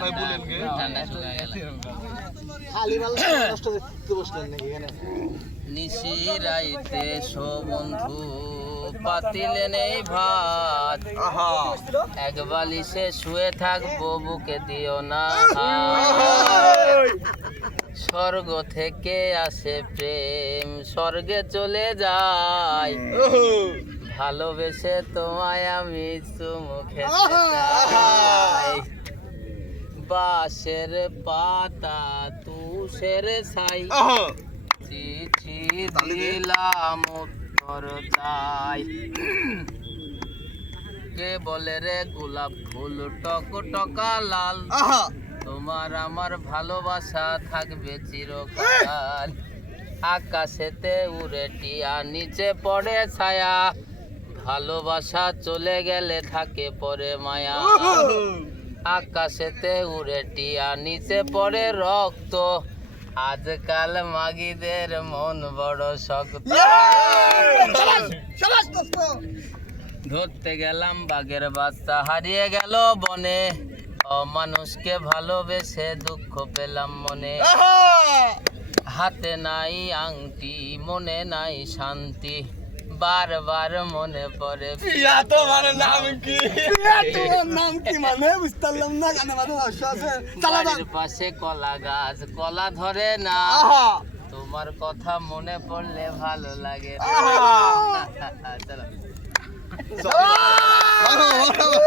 ভাই বলেন কে খালি বাল নষ্ট করতে বসলেন নাকি এখানে নিশি রাইতে শো বন্ধু পাতিলে নেই ভাত এক বালিশে শুয়ে থাকবো বুকে দিও না স্বর্গ থেকে আসে প্রেম স্বর্গে চলে যায় ভালোবেসে তোমায় আমি চুমু খেতে চাই বাঁশের পাতা তুষের ছাই চিঠি দিলাম উত্তর চাই কে বলে রে গোলাপ ফুল টকটকা লাল তোমার আমার ভালোবাসা থাকবে চিরকাল আকাশেতে উড়ে টিয়া নিচে পড়ে ছায়া ভালোবাসা চলে গেলে থাকে পরে মায়া আকাশেতে উড়ে টিয়া নিচে পড়ে রক্ত আজকাল মাগিদের মন বড় শক্ত ধরতে গেলাম বাঘের বাচ্চা হারিয়ে গেল বনে মানুষকে ভালোবেসে দুঃখ পেলাম মনে হাতে নাই আংটি মনে নাই শান্তি বারবার মনে পড়ে তোমার নাম কি নাম কি মানে বুঝতাম না গানে মাঝে হাসি আছে বাড়ির পাশে কলা গাছ কলা ধরে না তোমার কথা মনে পড়লে ভালো লাগে চলো